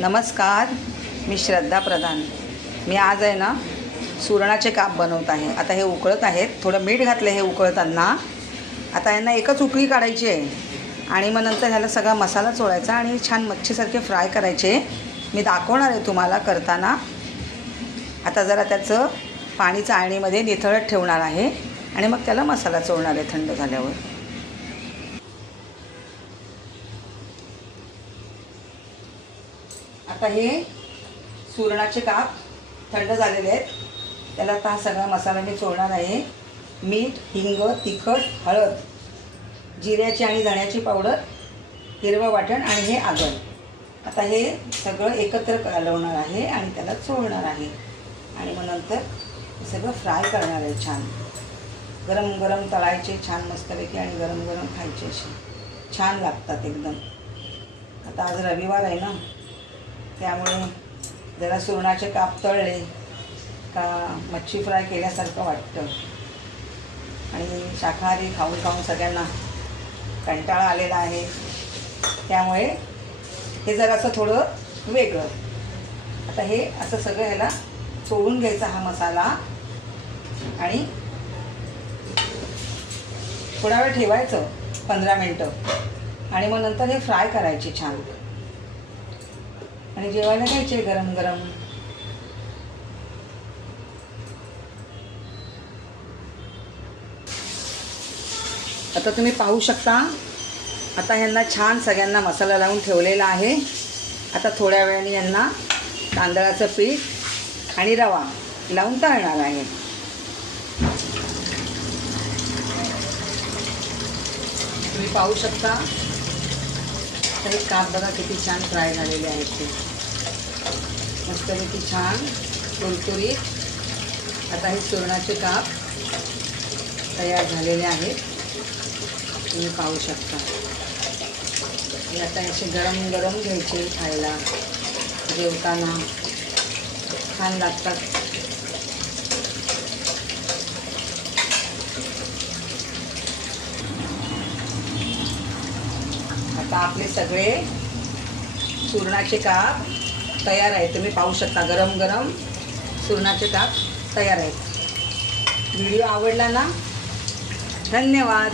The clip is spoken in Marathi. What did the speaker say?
नमस्कार, मी श्रद्धा प्रधान। मी आज आहे ना सुरणाचे काप बनवत आहे। आता हे उकळत आहेत, थोडं मीठ घातलं हे उकळताना। आता यांना एकच उकळी काढायची आहे आणि मग नंतर ह्याला सगळा मसाला चोळायचा आणि छान मच्छीसारखे फ्राय करायचे। मी दाखवणार आहे तुम्हाला करताना। आता जरा त्याचं पाणी चाळणीमध्ये निथळत ठेवणार आहे आणि मग त्याला मसाला चोळणार आहे थंड झाल्यावर। आता हे सुरणाचे काप थंड झालेले आहेत, त्याला आता हा सगळा मसाला मी चोळणार आहे। मीठ, हिंग, तिखट, हळद, जिऱ्याची आणि धण्याची पावडर, हिरवं वाटण आणि हे आगळ। आता हे सगळं एकत्र कालवणार आहे आणि त्याला चोळणार आहे आणि मग नंतर हे सगळं फ्राय करणार आहे। छान गरम गरम तळायचे, छान मस्तपैकी, आणि गरम गरम खायचे, असे छान लागतात एकदम। आता आज रविवार आहे ना, त्यामुळे जरा सुरणाचे काप तळले का मच्छी फ्राय केल्यासारखं वाटतं। आणि शाकाहारी खाऊन खाऊन सगळ्यांना कंटाळा आलेला आहे, त्यामुळे हे जरासं थोडं वेगळं। आता हे असं सगळं ह्याला चोळून घ्यायचा हा मसाला आणि थोडा वेळ ठेवायचं, 15 मिनटं, आणि मग नंतर हे फ्राय करायचे छान आणि जेवायला घ्यायचे गरम गरम। आता तुम्ही पाहू शकता, आता ह्यांना छान सगळ्यांना मसाला लावून ठेवलेला आहे। आता थोड्या वेळाने यांना तांदळाचं पीठ आणि रवा लावून तळणार आहे। तुम्ही पाहू शकता, हे काप बघा किती छान फ्राय झालेले आहेत, ते मस्तपैकी छान कुरकुरीत। आता हे सुरणाचे काप तयार झालेले आहेत, तुम्ही पाहू शकता। हे आता असे गरम गरम घ्यायचे, खायला जेवताना छान लागतात। आता आपले सगळे सुरणाचे काप तयार आहेत, तुम्ही पाहू शकता। गरम गरम सुरणाचे काप तयार आहेत। व्हिडिओ आवडला ना? धन्यवाद।